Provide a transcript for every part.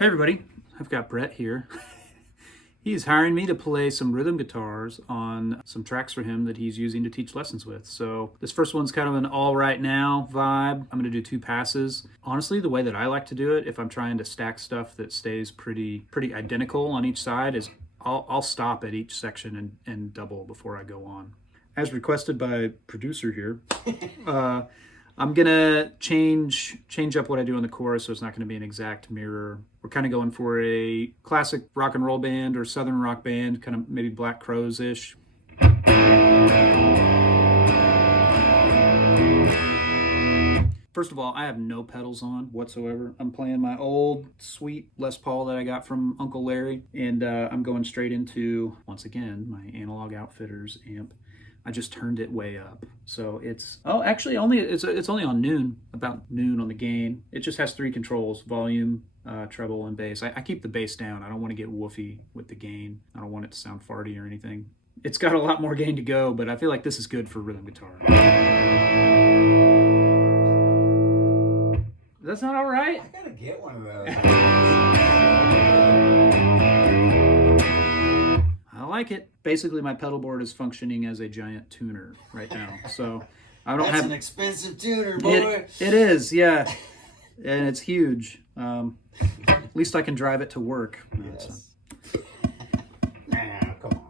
Hey everybody, I've got Brett here. He's hiring me to play some rhythm guitars on some tracks for him that he's using to teach lessons with. So this first one's kind of an all right now vibe. I'm gonna do 2 passes. Honestly, the way that I like to do it, if I'm trying to stack stuff that stays pretty identical on each side, is I'll stop at each section and double before I go on. As requested by producer here, I'm gonna change up what I do in the chorus, so it's not gonna be an exact mirror. We're kind of going for a classic rock and roll band or southern rock band, kind of maybe Black Crowes-ish. First of all, I have no pedals on whatsoever. I'm playing my old sweet Les Paul that I got from Uncle Larry, and I'm going straight into, once again, my Analog Outfitters amp. I just turned it way up. So it's, actually it's only on noon, about noon on the gain. It just has 3 controls, volume, treble, and bass. I keep the bass down. I don't want to get woofy with the gain. I don't want it to sound farty or anything. It's got a lot more gain to go, but I feel like this is good for rhythm guitar. That's not all right? I gotta get one of those. I like it. Basically, my pedal board is functioning as a giant tuner right now. So I don't That's have an expensive tuner, boy. It is, yeah, and it's huge. At least I can drive it to work. Yes. Nah, come on.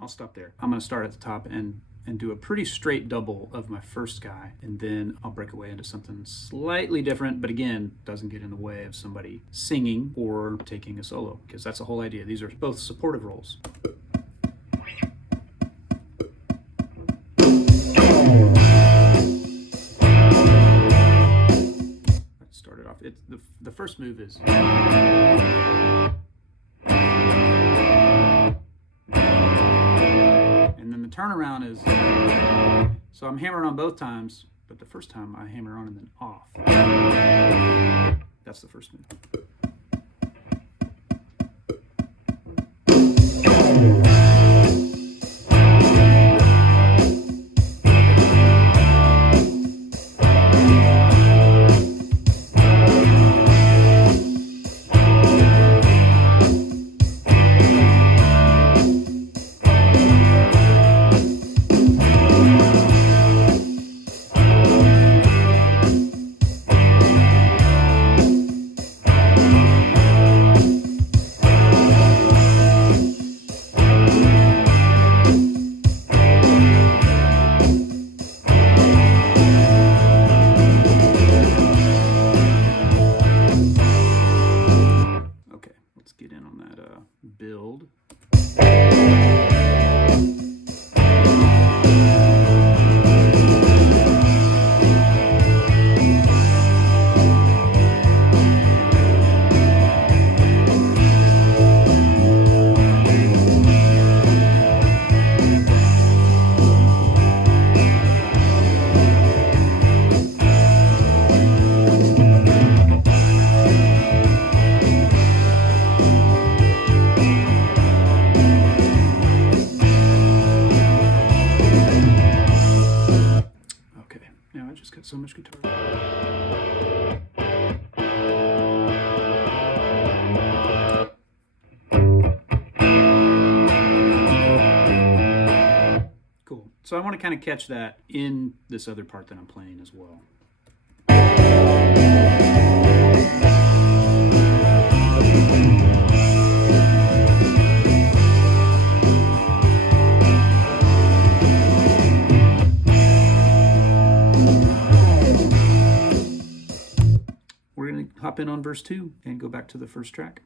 I'll stop there. I'm going to start at the top and do a pretty straight double of my first guy, and then I'll break away into something slightly different, but again, doesn't get in the way of somebody singing or taking a solo, because that's the whole idea. These are both supportive roles. Let's start it off. The first move is... turnaround is, so I'm hammering on both times, but the first time I hammer on and then off. That's the first move. much guitar. Cool. So I want to kind of catch that in this other part that I'm playing as well. We're going to hop in on verse 2 and go back to the first track.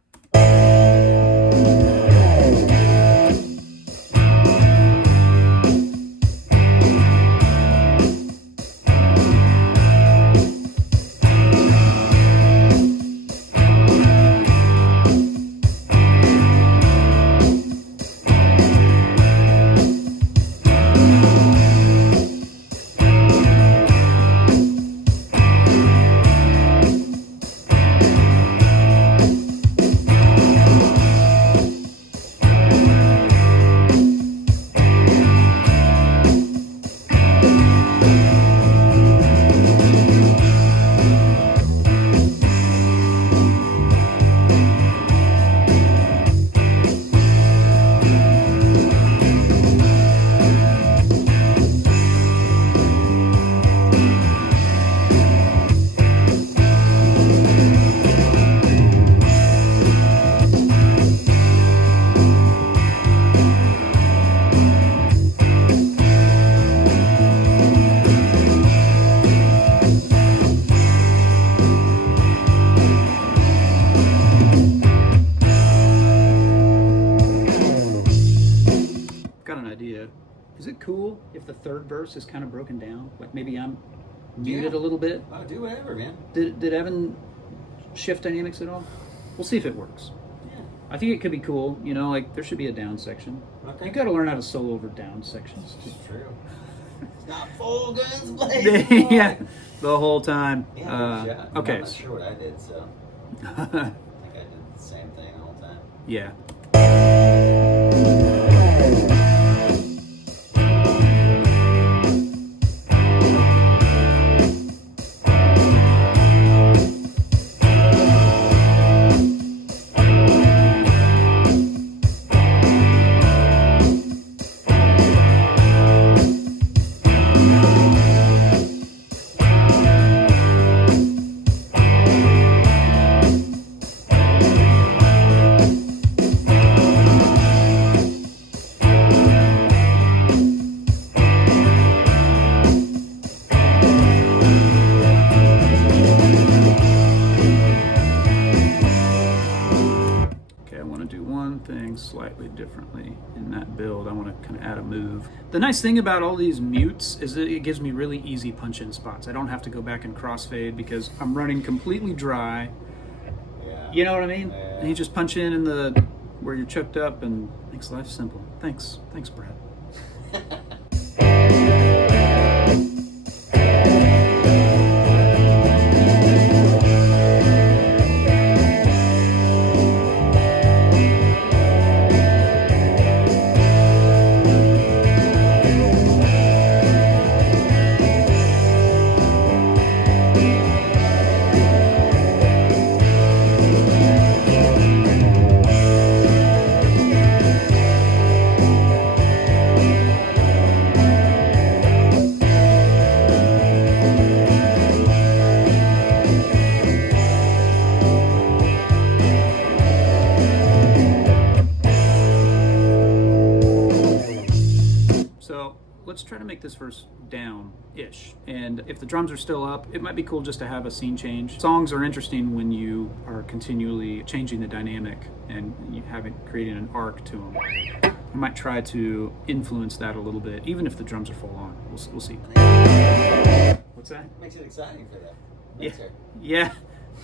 Is it cool if the third verse is kind of broken down? Like maybe I'm muted a little bit? Oh, do whatever, man. Did Evan shift dynamics at all? We'll see if it works. Yeah. I think it could be cool. You know, like there should be a down section. Okay. You got to learn how to solo over down sections. It's true. It's not full guns blazing. Yeah, the whole time. Yeah, okay. I'm not sure what I did, so I think I did the same thing the whole time. Yeah. Slightly differently in that build. I want to kind of add a move. The nice thing about all these mutes is that it gives me really easy punch-in spots. I don't have to go back and crossfade because I'm running completely dry. Yeah. You know what I mean? Yeah. And you just punch in the where you're choked up and makes life simple. Thanks, Brad. Let's try to make this verse down-ish. And if the drums are still up, it might be cool just to have a scene change. Songs are interesting when you are continually changing the dynamic and you creating an arc to them. I might try to influence that a little bit, even if the drums are full on. We'll see. What's that? Makes it exciting for that. Yeah.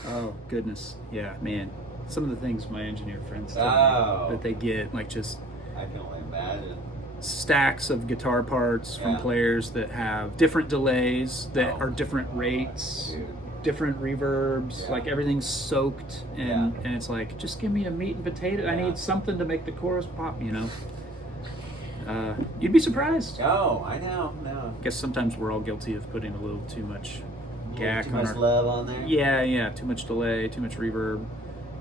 Oh, goodness. Yeah, man. Some of the things my engineer friends tell me that they get, like just... I can only imagine. Stacks of guitar parts from players that have different delays that are different rates, different reverbs, like everything's soaked, and it's like, just give me a meat and potato. I need something to make the chorus pop, you know. You'd be surprised. Oh, I know. No. I guess sometimes we're all guilty of putting a little too much gack Too on much our... love on there. Yeah, too much delay, too much reverb.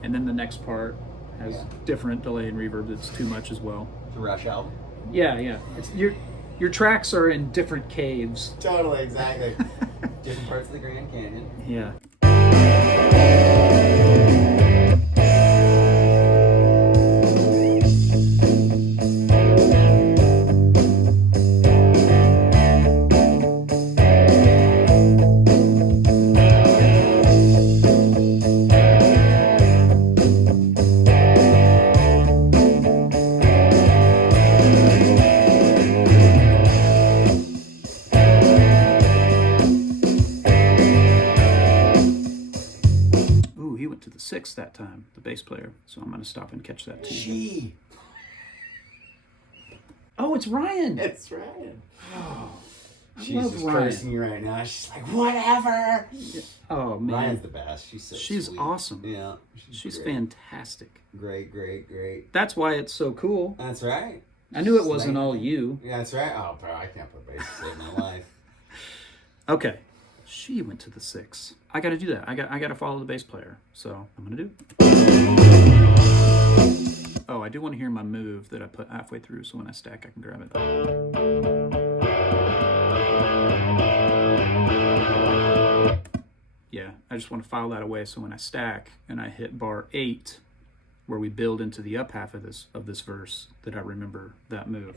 And then the next part has different delay and reverb that's too much as well. The Rush album. Yeah. It's your tracks are in different caves. Totally, exactly. Different parts of the Grand Canyon. Yeah. To the 6th that time, the bass player. So I'm going to stop and catch that too. She. Oh, it's Ryan. It's Ryan. Oh, She's just cursing you right now. She's like, whatever. Oh man, Ryan's the best. She's sweet. Awesome. Yeah, she's fantastic. Great. That's why it's so cool. That's right. I knew it wasn't all you. Yeah, that's right. Oh, bro, I can't play bass to save my life. Okay. She went to the 6. I got to do that. I got to follow the bass player. So I'm going to do it. Oh, I do want to hear my move that I put halfway through, so when I stack, I can grab it. Yeah, I just want to file that away, so when I stack and I hit bar 8, where we build into the up half of this verse, that I remember that move.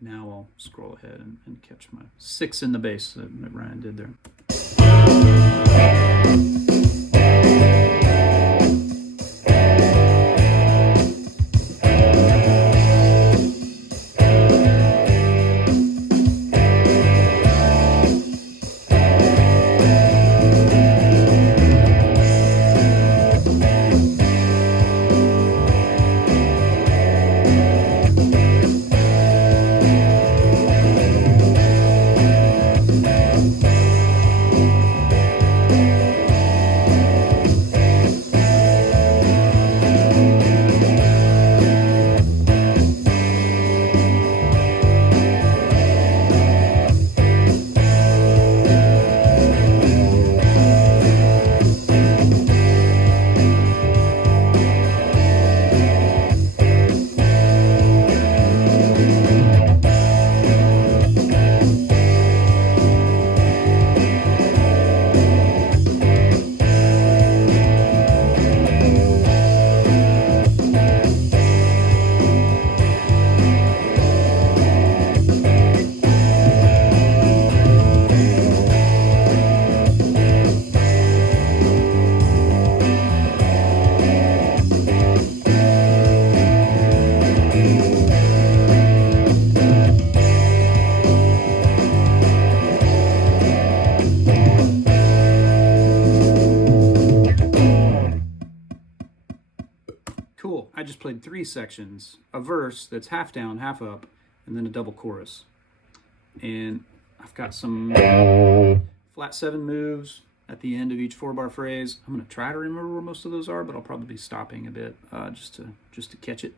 Now I'll scroll ahead and catch my 6 in the bass that Ryan did there. Cool. I just played 3 sections, a verse that's half down, half up, and then a double chorus. And I've got some flat 7 moves at the end of each 4-bar phrase. I'm going to try to remember where most of those are, but I'll probably be stopping a bit just to catch it.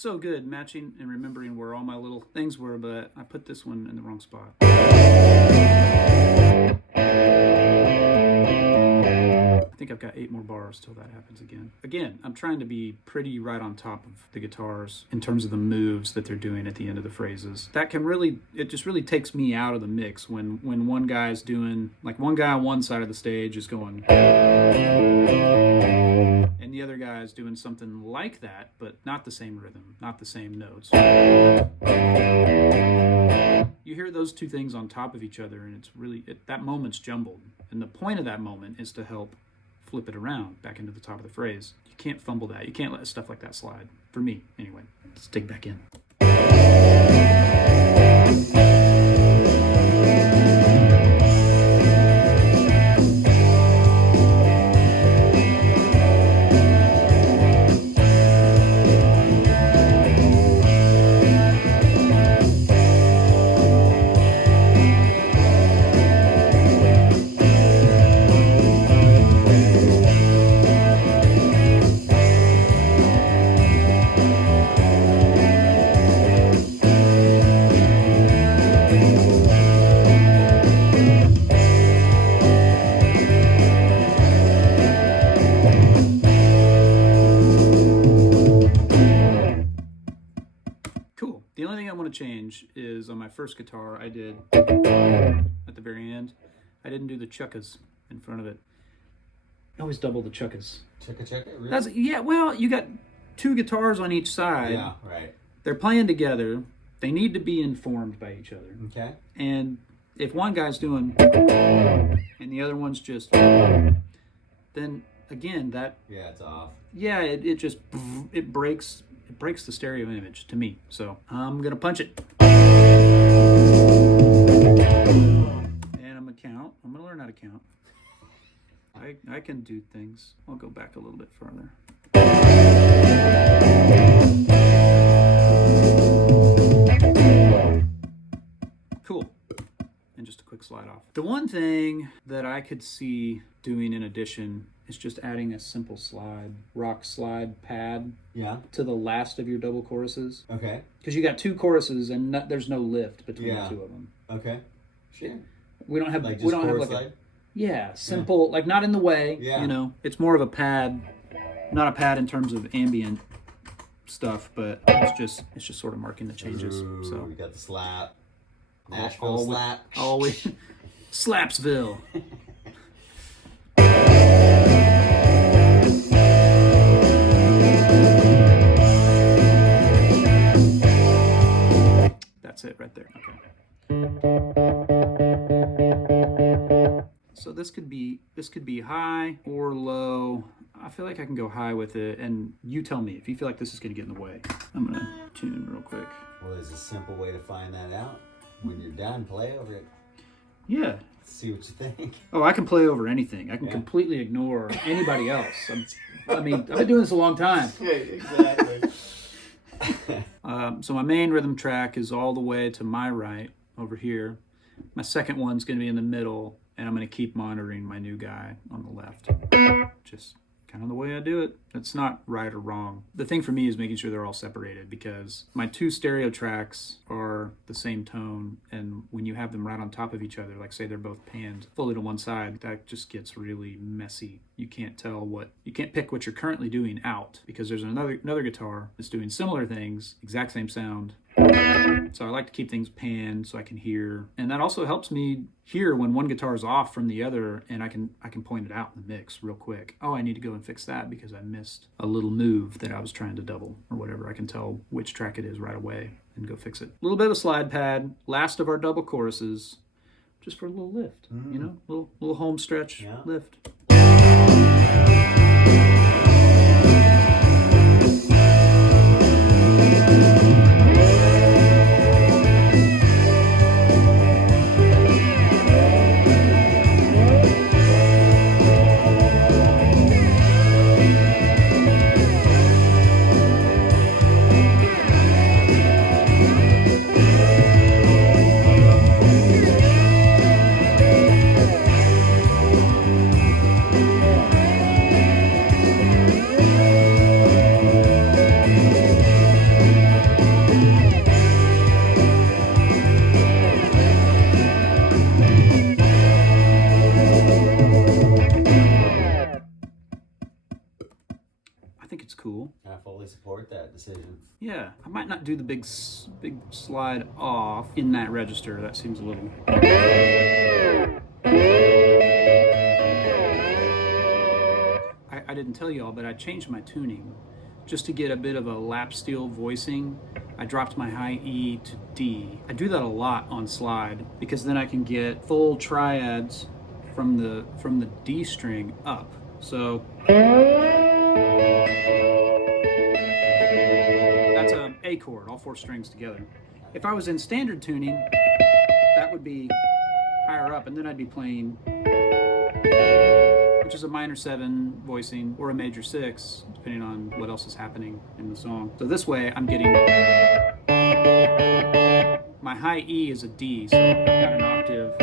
so good matching and remembering where all my little things were, but I put this one in the wrong spot. I think I've got 8 more bars till that happens again. Again, I'm trying to be pretty right on top of the guitars in terms of the moves that they're doing at the end of the phrases. That can really, it just really takes me out of the mix when one guy's doing, like one guy on one side of the stage is going, and the other guy is doing something like that, but not the same rhythm, not the same notes. You hear those two things on top of each other, and it's really, that moment's jumbled. And the point of that moment is to help flip it around back into the top of the phrase. You can't fumble that. You can't let stuff like that slide. For me, anyway. Let's dig back in. Change is on my first guitar I did at the very end, I didn't do the chuckas in front of it. I always double the chuckas. Chukka, really? That's, yeah, well, you got 2 guitars on each side. Yeah, right. They're playing together. They need to be informed by each other. Okay. And if one guy's doing and the other one's just, then again that, yeah, it's off. Yeah, it just, it breaks the stereo image to me. So I'm gonna punch it. And I'm gonna count. I'm gonna learn how to count. I can do things. I'll go back a little bit farther. Cool. And just a quick slide off. The one thing that I could see doing in addition is just adding a simple slide, rock slide pad, to the last of your double choruses. Okay. Because you got 2 choruses and there's no lift between the 2 of them. Okay. Sure. We don't have like we don't have like slide? Simple, like not in the way. Yeah. You know, it's more of a pad, not a pad in terms of ambient stuff, but it's just sort of marking the changes. Ooh, so we got the slap. Nashville slap. Always Slapsville. That's it right there. Okay. So this could be high or low. I feel like I can go high with it, and you tell me if you feel like this is going to get in the way. I'm going to tune real quick. Well, there's a simple way to find that out. When you're done, play over it. Yeah. See what you think. Oh, I can play over anything. I can completely ignore anybody else. I mean, I've been doing this a long time. Yeah, exactly. So my main rhythm track is all the way to my right over here. My second one's going to be in the middle, and I'm going to keep monitoring my new guy on the left. Just kind of the way I do it. It's not right or wrong. The thing for me is making sure they're all separated, because my 2 stereo tracks are the same tone, and when you have them right on top of each other, like say they're both panned fully to one side, that just gets really messy. You can't pick what you're currently doing out, because there's another guitar that's doing similar things, exact same sound. So I like to keep things panned so I can hear, and that also helps me hear when one guitar is off from the other, and I can point it out in the mix real quick. Oh, I need to go and fix that because I missed a little move that I was trying to double or whatever. I can tell which track it is right away and go fix it. A little bit of a slide pad, last of our double choruses, just for a little lift, you know, little home stretch lift. support that decision. Yeah, I might not do the big slide off in that register. That seems a little... I didn't tell you all, but I changed my tuning just to get a bit of a lap steel voicing. I dropped my high E to D. I do that a lot on slide because then I can get full triads from the D string up. So that's a A chord, all 4 strings together. If I was in standard tuning, that would be higher up, and then I'd be playing, which is a minor 7 voicing or a major 6, depending on what else is happening in the song. So this way, I'm getting, my high E is a D, so I've got an octave.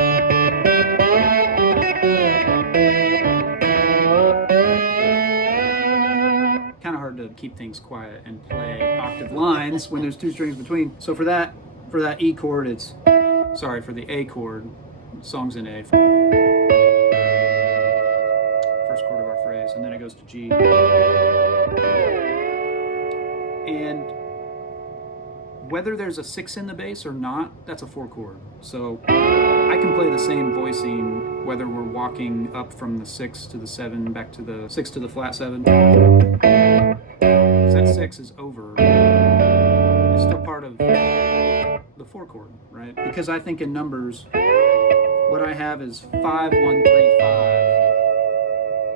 Kind of hard to keep things quiet and play octave lines when there's 2 strings between. So for that E chord, it's, sorry, for the A chord, song's in A. Chord of our phrase, and then it goes to G. And whether there's a 6 in the bass or not, that's a 4 chord. So I can play the same voicing whether we're walking up from the 6 to the 7, back to the 6 to the flat 7. Because that 6 is over. It's still part of the 4 chord, right? Because I think in numbers, what I have is 5, 1, 3, 5.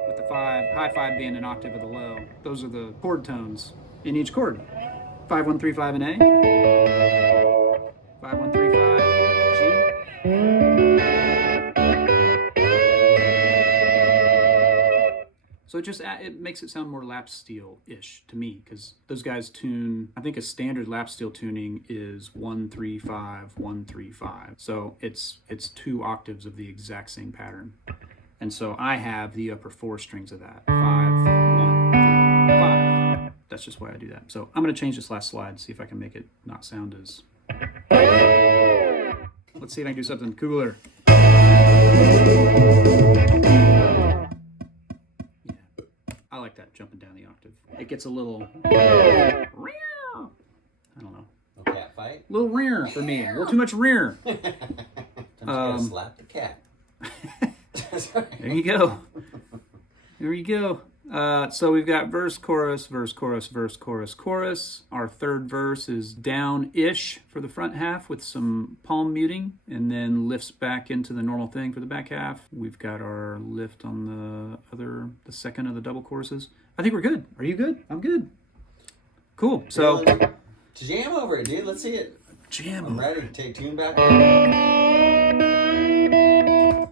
With the 5, high 5 being an octave of the low. Those are the chord tones in each chord. 5, 1, 3, 5 in A. 5, 1, 3, 5 G. So it makes it sound more lap steel-ish to me, because those guys tune, I think a standard lap steel tuning is 1, 3, 5, 1, 3, 5. So it's 2 octaves of the exact same pattern. And so I have the upper 4 strings of that. 5, 1, 3, 5. That's just why I do that. So I'm going to change this last slide, see if I can make it not sound as... Let's see if I can do something cooler. Yeah, I like that, jumping down the octave. It gets a little... I don't know. No cat fight? A little rear for me. A little too much rear. Sometimes you gotta slap the cat. There you go. There you go. So we've got verse, chorus, verse, chorus, verse, chorus, chorus. Our third verse is down-ish for the front half with some palm muting, and then lifts back into the normal thing for the back half. We've got our lift on the second of the double choruses. I think we're good. Are you good? I'm good. Cool. So jam over it, dude. Let's see it. Jam. I'm ready. Take tune back.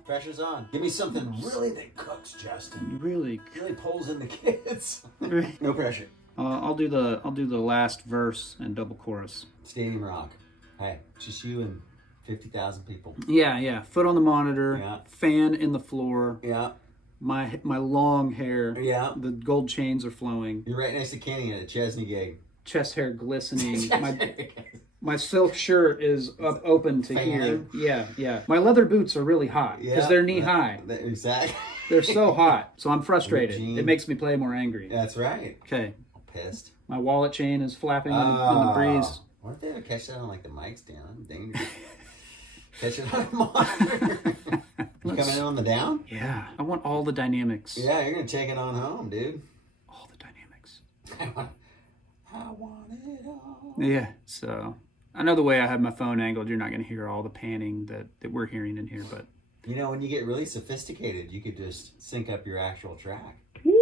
Pressure's on. Give me something really that cooks, Justin. Really Pulls in the kids. No pressure. I'll do the last verse and double chorus. Stadium rock. Hey, just you and 50,000 people. Yeah. Foot on the monitor. Yeah. Fan in the floor. Yeah. My long hair. Yeah. The gold chains are flowing. You're right next to Kenny at a Chesney gig. Chest hair glistening. My silk shirt is up open to here. Yeah. My leather boots are really hot because they're knee high. Exactly. They're so hot, so I'm frustrated. It makes me play more angry. That's right. Okay. I'm pissed. My wallet chain is flapping on the breeze. What if they ever catch that on like the mics down? Dangerous. Catch it on the monitor. You coming in on the down? Yeah. I want all the dynamics. Yeah, you're gonna take it on home, dude. All the dynamics. I want it all. Yeah. So I know the way I have my phone angled, you're not going to hear all the panning that we're hearing in here, but... You know, when you get really sophisticated, you could just sync up your actual track. Woo!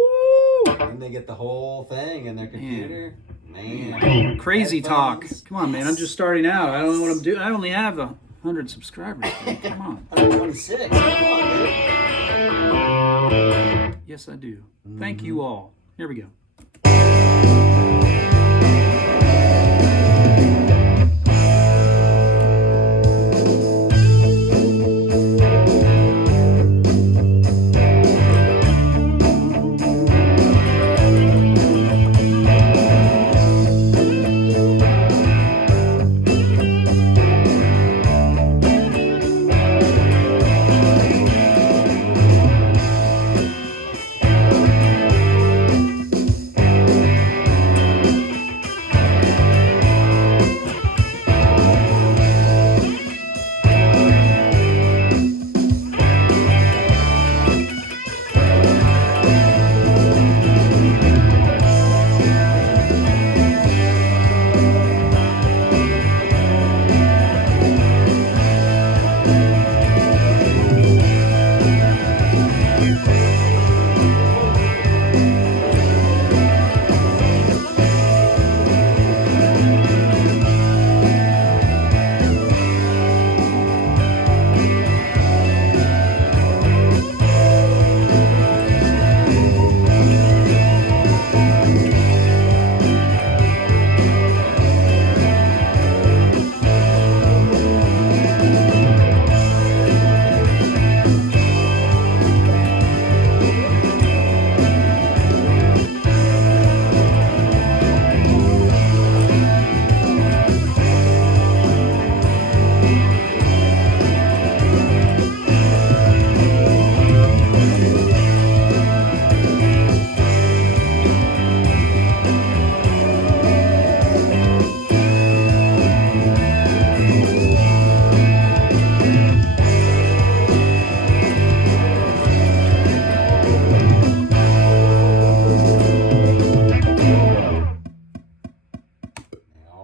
And they get the whole thing in their computer. Man. Crazy Headphones. talk. Come on, man. I'm just starting out. I don't know what I'm doing. I only have 100 subscribers. Come on. 126. Come on, dude. Yes, I do. Thank you all. Here we go.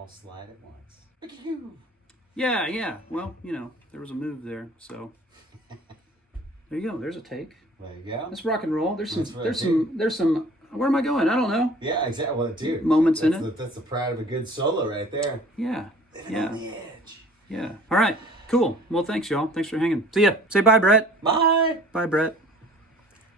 all slide at once. Look at you. Yeah. Well, you know, there was a move there, so there you go. There's a take. There you go. Let's rock and roll. There's some. That's There's right, some. There's some. Where am I going? I don't know. Yeah, exactly. Well, dude. Moments in that's it. That's the pride of a good solo right there. Yeah. Living Yeah. on the edge. Yeah. All right. Cool. Well, thanks, y'all. Thanks for hanging. See ya. Say bye, Brett. Bye. Bye, Brett.